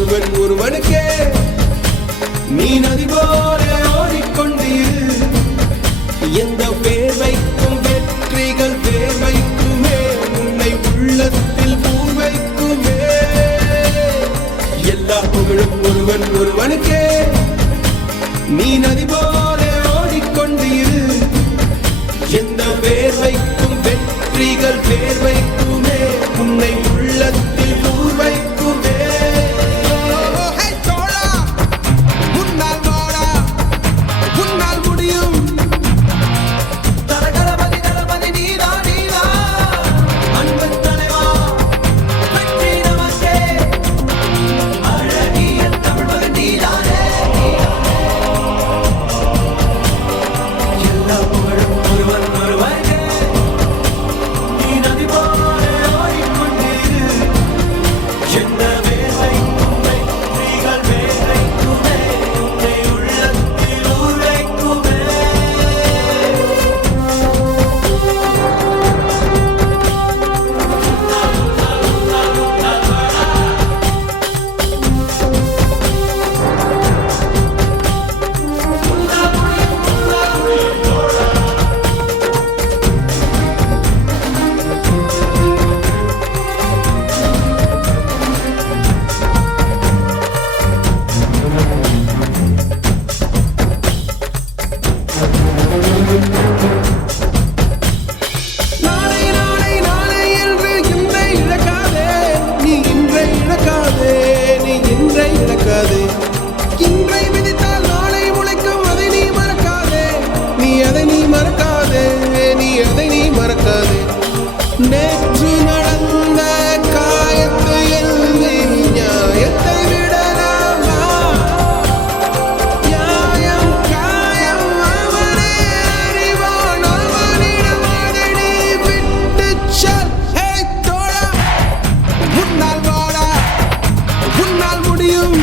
ஒருவனுக்கே நீ நதி போல ஓடிக்கொண்டீர். எந்த வேர்வைக்கும் வெற்றிகள் வேர்வைக்குமே, உன்னை உள்ளத்தில் பூர்வைக்குமே. எல்லா புகழும் ஒருவனுக்கே நீ நதி போல ஓடிக்கொண்டீர். எந்த வேர்வைக்கும் வெற்றிகள் வேர்வைக்குமே, உன்னை உள்ளத்தில் பூர்வைக்குமே. இன்றை விதித்தால் நாளை உழைக்கும், அதை நீ மறக்காதே. நீ அதை நீ மறக்காதே, நீ அதை நீ மறக்காதே. நேற்று நடந்த காயத்தை எழுதி நியாயத்தை விடலாமா? நியாயம் காயம் அவனே அறிவான், அவனிடம் அதை நீ விட்டுச் செல். தோழா, முன்னால் வாடா, உன்னால் முடியும்.